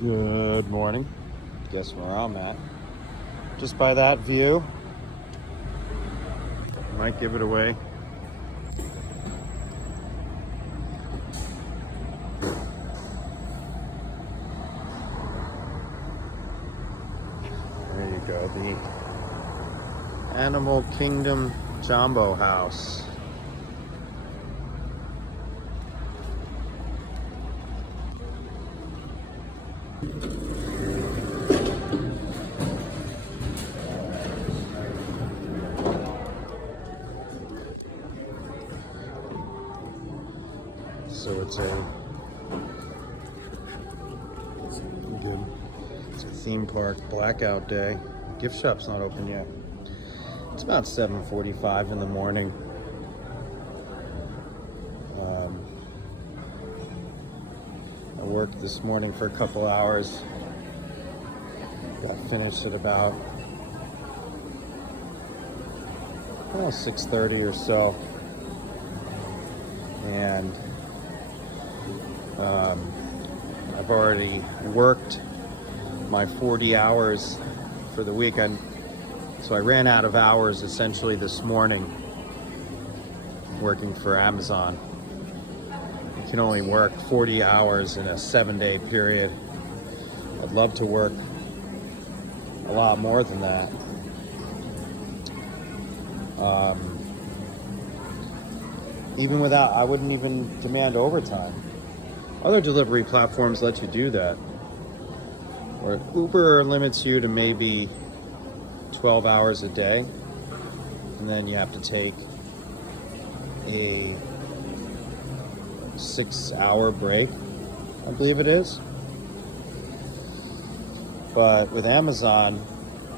Good morning. Guess where I'm at? Just by that view. Might give it away. There you go, the Animal Kingdom Jambo house. So it's a theme park blackout day. Gift shop's not open yet. It's about 7:45 in the morning. I worked this morning for a couple hours. Got finished at about 6:30 or so, and I've already worked my 40 hours for the weekend, so I ran out of hours essentially this morning working for Amazon. You can only work 40 hours in a 7-day period. I'd love to work a lot more than that. Even without, I wouldn't even demand overtime. Other delivery platforms let you do that. Or Uber limits you to maybe 12 hours a day, and then you have to take a 6-hour break, I believe it is. But with Amazon,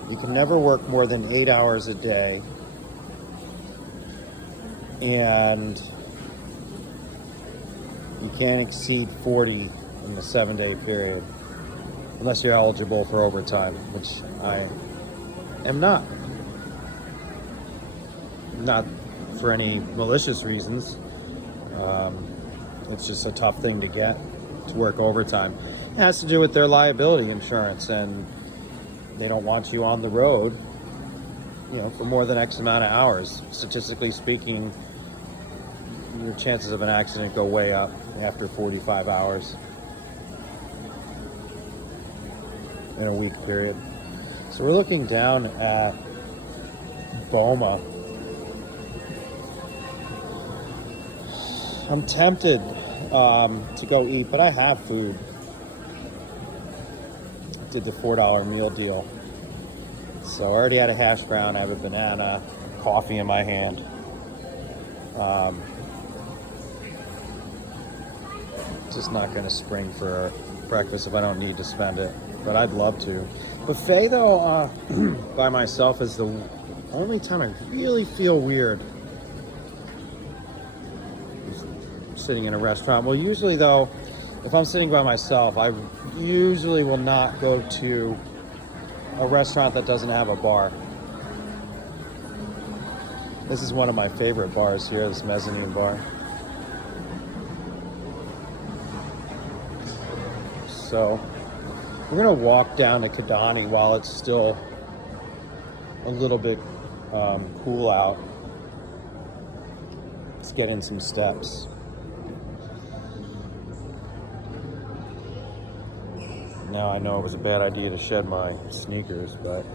you can never work more than 8 hours a day, and you can't exceed 40 in the 7-day period, unless you're eligible for overtime, which I am not. Not for any malicious reasons. It's just a tough thing to get, to work overtime. It has to do with their liability insurance, and they don't want you on the road, for more than X amount of hours. Statistically speaking, your chances of an accident go way up after 45 hours in a week period. So we're looking down at Boma. I'm tempted to go eat, but I have food. I did the $4 meal deal. So I already had a hash brown, I have a banana, coffee in my hand. Just not going to spring for breakfast if I don't need to spend it, but I'd love to. Buffet though, by myself is the only time I really feel weird sitting in a restaurant. Well, usually though, if I'm sitting by myself, I usually will not go to a restaurant that doesn't have a bar. This is one of my favorite bars here, this mezzanine bar. So we're gonna walk down to Kidani while it's still a little bit cool out. Let's get in some steps. Now I know it was a bad idea to shed my sneakers, but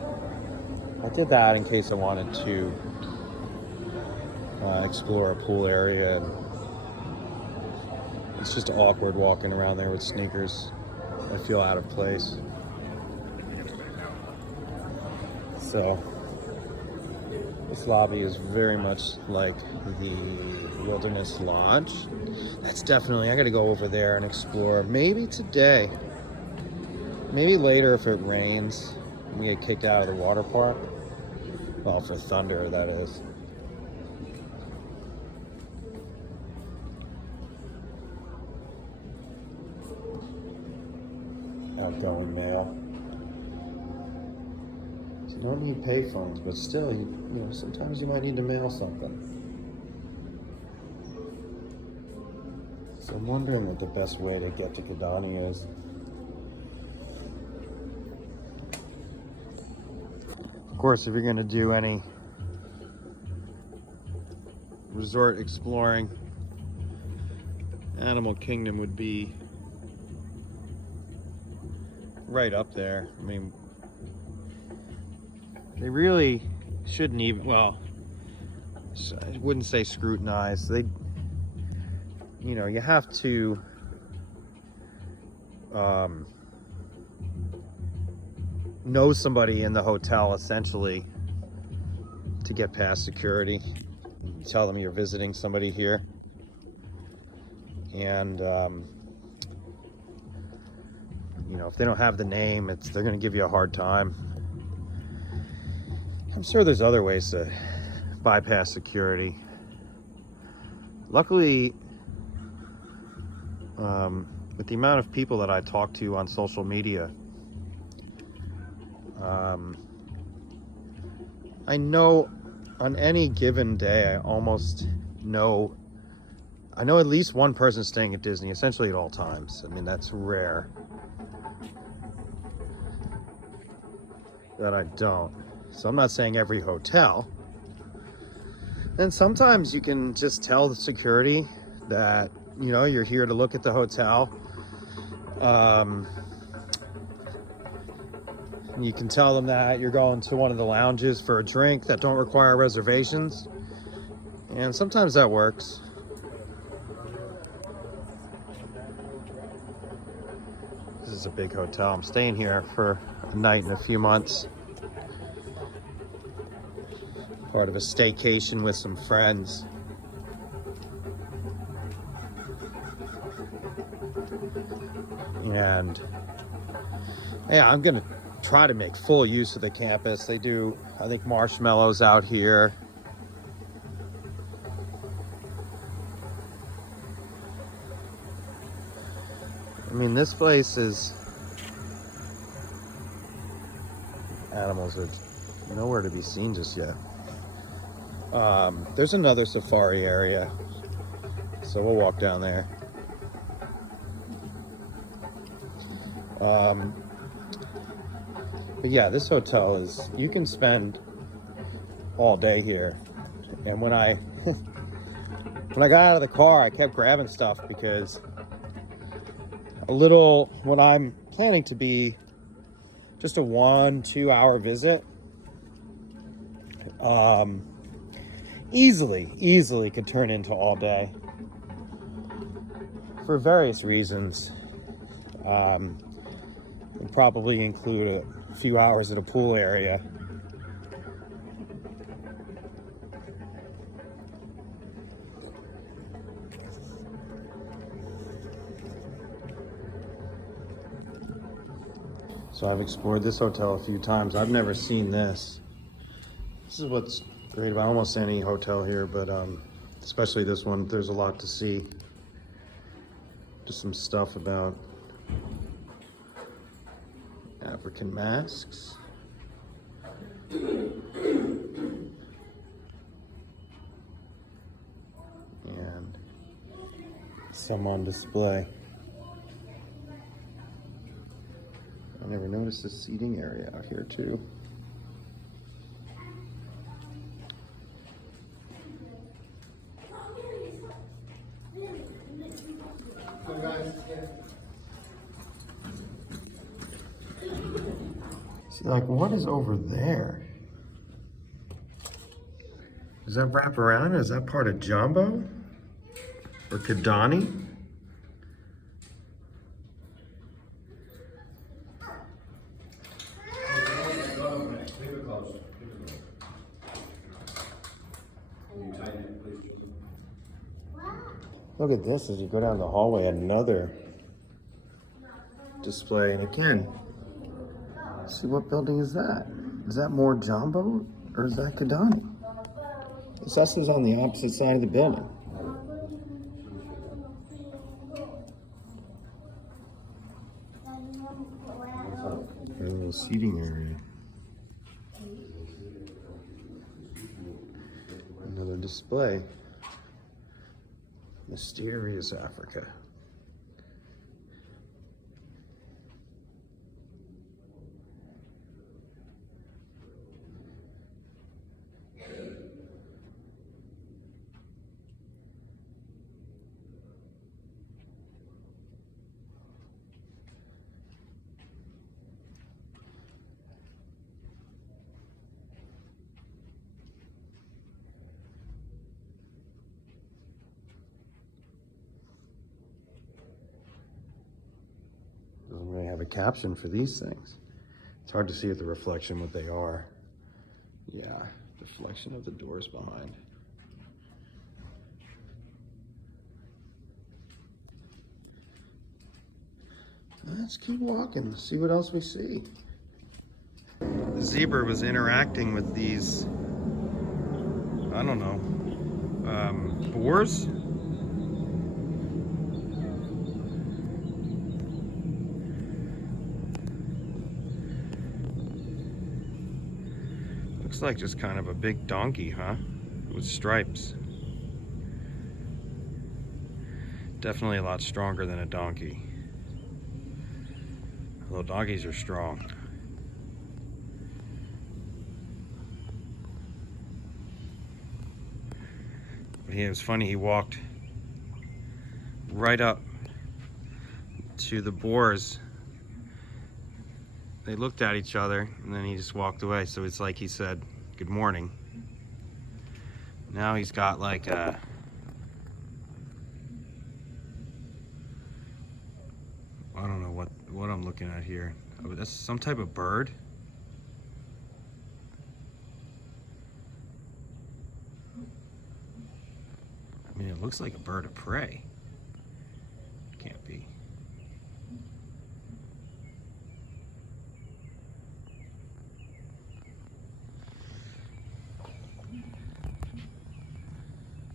I did that in case I wanted to explore a pool area, and it's just awkward walking around there with sneakers. I feel out of place. So this lobby is very much like the Wilderness Lodge. That's definitely, I gotta go over there and explore. Maybe today. Maybe later if it rains and we get kicked out of the water park. Well, for thunder, that is. Outgoing mail. So you don't need payphones, but still, sometimes you might need to mail something. So I'm wondering what the best way to get to Kidani is. course, if you're going to do any resort exploring, Animal Kingdom would be right up there. I mean, they really shouldn't even, well, I wouldn't say scrutinize. They, you know, you have to know somebody in the hotel essentially to get past security. You tell them you're visiting somebody here, and you know, if they don't have the name, they're going to give you a hard time. I'm sure there's other ways to bypass security. Luckily, with the amount of people that I talk to on social media, I know on any given day, I know at least one person staying at Disney, essentially at all times. I mean, that's rare that I don't. So I'm not saying every hotel. And sometimes you can just tell the security that, you know, you're here to look at the hotel. You can tell them that you're going to one of the lounges for a drink that don't require reservations. And sometimes that works. This is a big hotel. I'm staying here for a night in a few months. Part of a staycation with some friends. And yeah, I'm gonna try to make full use of the campus. They do, I think, marshmallows out here. I mean, this place is, animals are nowhere to be seen just yet. There's another safari area, so we'll walk down there. But yeah, this hotel is, you can spend all day here. And when I got out of the car, I kept grabbing stuff because what I'm planning to be just a 1-2 hour visit, easily could turn into all day for various reasons. It'd probably include a few hours at a pool area. So I've explored this hotel a few times. I've never seen this. This is what's great about almost any hotel here, but especially this one. There's a lot to see. Just some stuff about African masks. And some on display. I never noticed the seating area out here too. See, like, what is over there? Does that wrap around? Is that part of Jambo? Or Kidani? Look at this as you go down the hallway, another display. And again, see, what building is that? Is that more Jambo or is that Kidani? This is on the opposite side of the building. A little seating area. Another display. Mysterious Africa. a caption for these things. It's hard to see at the reflection what they are. Yeah, deflection of the doors behind. Let's keep walking, see what else we see. The zebra was interacting with these, I don't know, boars? Looks like just kind of a big donkey, huh? With stripes. Definitely a lot stronger than a donkey. Although donkeys are strong. But it was funny, he walked right up to the boars. They looked at each other and then he just walked away. So it's like he said, good morning. Now he's got like a, I don't know what I'm looking at here. Oh, that's some type of bird. I mean, it looks like a bird of prey. Can't be.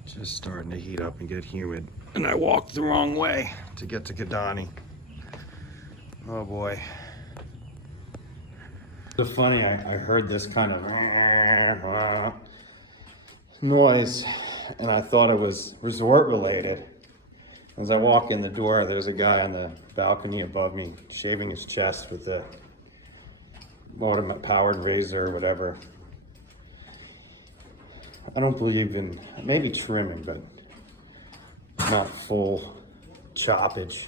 Just starting to heat up and get humid. And I walked the wrong way to get to Kidani. Oh boy. So funny, I heard this kind of noise and I thought it was resort related. As I walk in the door, there's a guy on the balcony above me shaving his chest with a motor-powered razor or whatever. I don't believe in, maybe trimming, but not full choppage.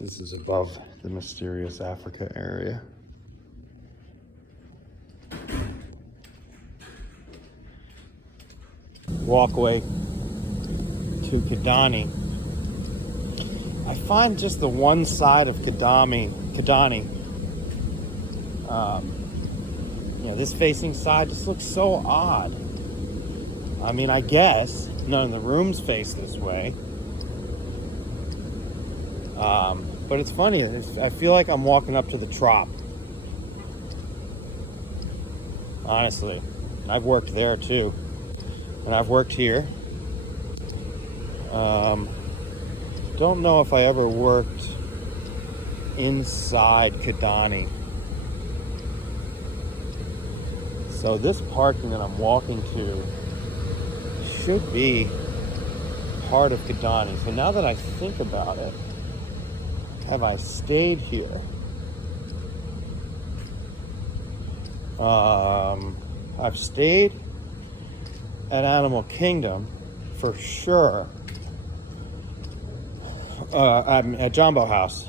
This is above the mysterious Africa area. Walkway to Kidani. I find just the one side of Kidani, you know, this facing side just looks so odd. I mean, I guess none of the rooms face this way. But it's funny, I feel like I'm walking up to the Trop. Honestly, I've worked there too. And I've worked here. Don't know if I ever worked inside Kidani. So this parking that I'm walking to should be part of Kidani. So now that I think about it, have I stayed here? I've stayed at Animal Kingdom for sure. I'm at Jambo House.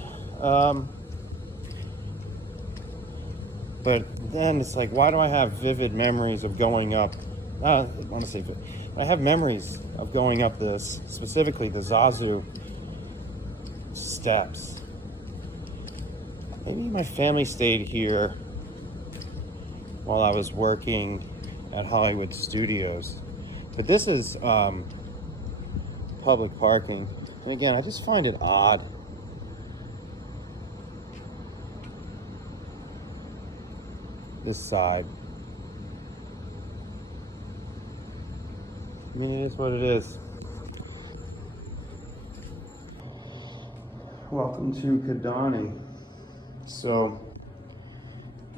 But then it's like, why do I have vivid memories of going up? I want to say, I have memories of going up this, specifically the Zazu steps. Maybe my family stayed here while I was working at Hollywood Studios. But this is public parking. And again, I just find it odd. This side. I mean, it is what it is. Welcome to Kidani. So,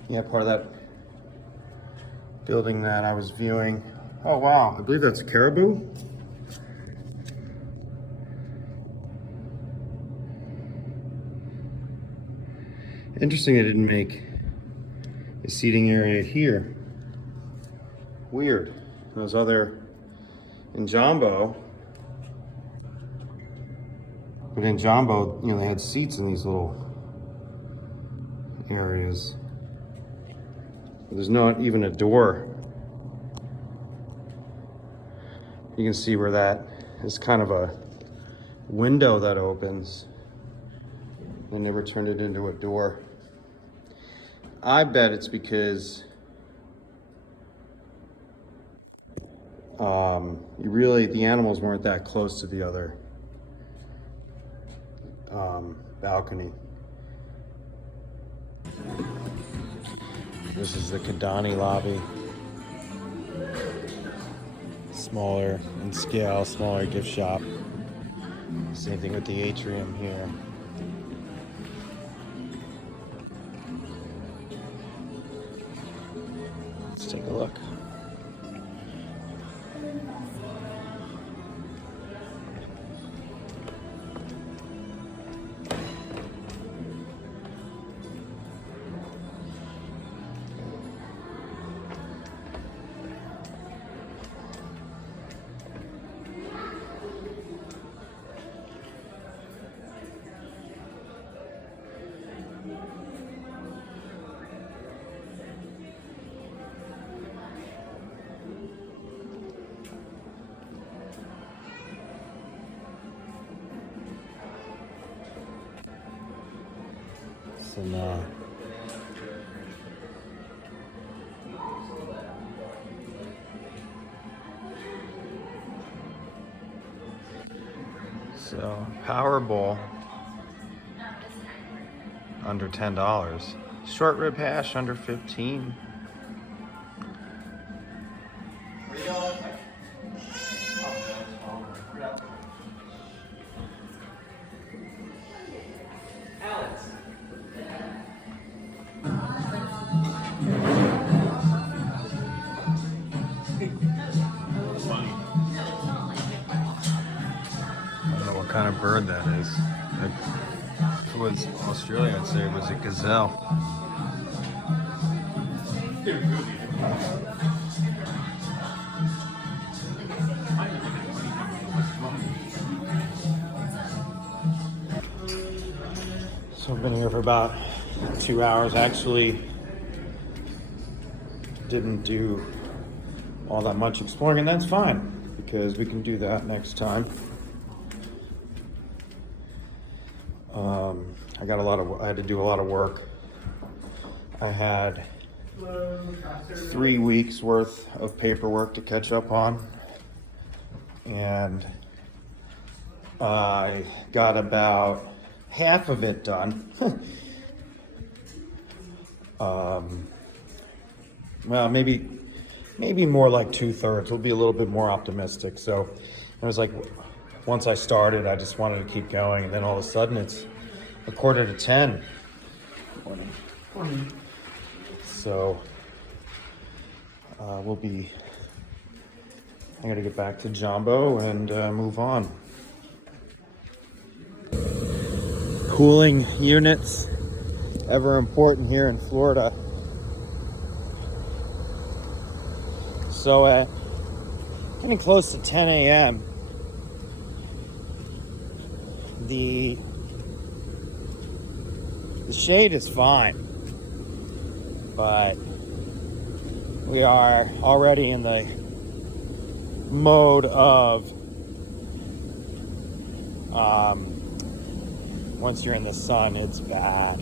yeah, part of that building that I was viewing. Oh wow, I believe that's a caribou. Interesting they didn't make a seating area here. Weird. Those other, in Jambo, but in Jambo, you know, they had seats in these little areas. There's not even a door. You can see where that is kind of a window that opens. They never turned it into a door. I bet it's because the animals weren't that close to the other balcony. This is the Kidani lobby. Smaller in scale, smaller gift shop. Same thing with the atrium here. Let's take a look. So Powerball under $10. Short rib hash under 15. What kind of bird that is. If it was Australia, I'd say it was a gazelle. So I've been here for about 2 hours. Actually, didn't do all that much exploring, and that's fine because we can do that next time. I had to do a lot of work. I had 3 weeks worth of paperwork to catch up on, and I got about half of it done. Well, maybe more like 2/3. We'll be a little bit more optimistic. So it was like, once I started, I just wanted to keep going, and then all of a sudden it's 9:45. Morning. So I gotta get back to Jambo and move on. Cooling units, ever important here in Florida. So getting close to 10 a.m. The shade is fine, but we are already in the mode of once you're in the sun, it's bad.